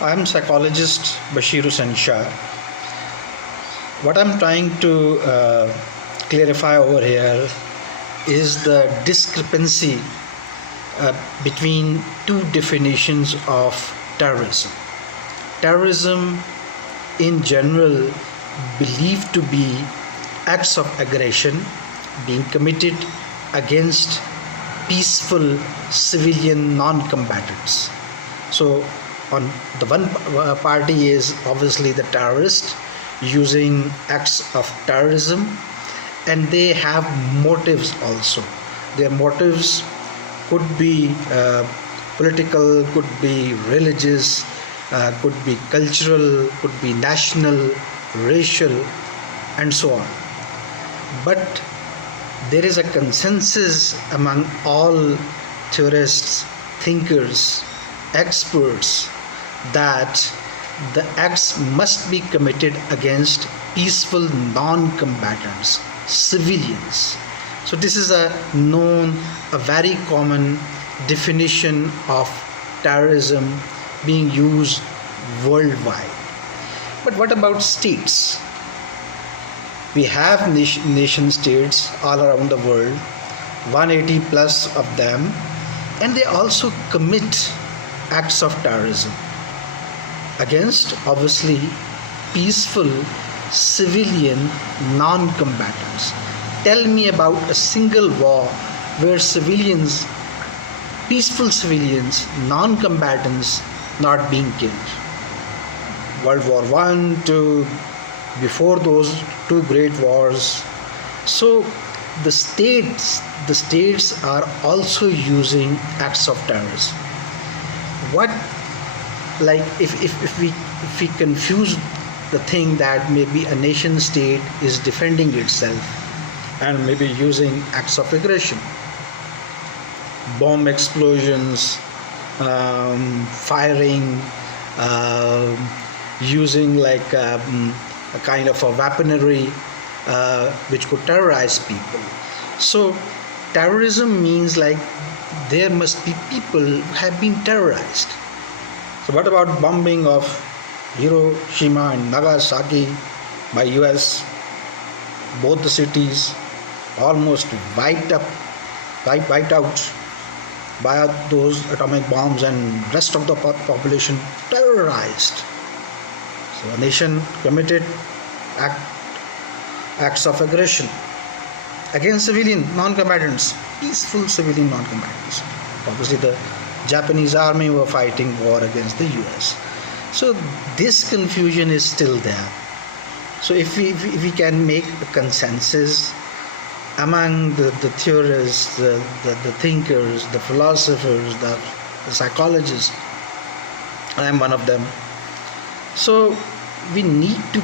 I'm psychologist Bashir Hussain Shah. What I'm trying to clarify over here is the discrepancy between two definitions of terrorism. Terrorism, in general, believed to be acts of aggression being committed against peaceful civilian non-combatants. So on the one party is obviously the terrorist using acts of terrorism, and they have motives also. Their motives could be political, could be religious, could be cultural, could be national, racial, and so on. But there is a consensus among all theorists, thinkers, experts that the acts must be committed against peaceful non-combatants, civilians. So this is a very common definition of terrorism being used worldwide. But what about states? We have nation states all around the world, 180 plus of them, and they also commit acts of terrorism against obviously peaceful civilian non-combatants. Tell me about a single war where civilians, peaceful civilians, non-combatants not being killed. World War I, II, before those two great wars. So the states are also using acts of terrorism. What, like if we confuse the thing that maybe a nation state is defending itself and maybe using acts of aggression, bomb explosions, firing, using like a kind of a weaponry which could terrorize people. So terrorism means like there must be people who have been terrorized. So what about bombing of Hiroshima and Nagasaki by US? Both the cities almost wiped out by those atomic bombs, and rest of the population terrorized. So a nation committed acts of aggression against civilian non-combatants, peaceful civilian non-combatants. Obviously the Japanese army were fighting war against the US. So this confusion is still there. So if we can make a consensus among the theorists, the thinkers, the philosophers, the psychologists, I am one of them. So we need to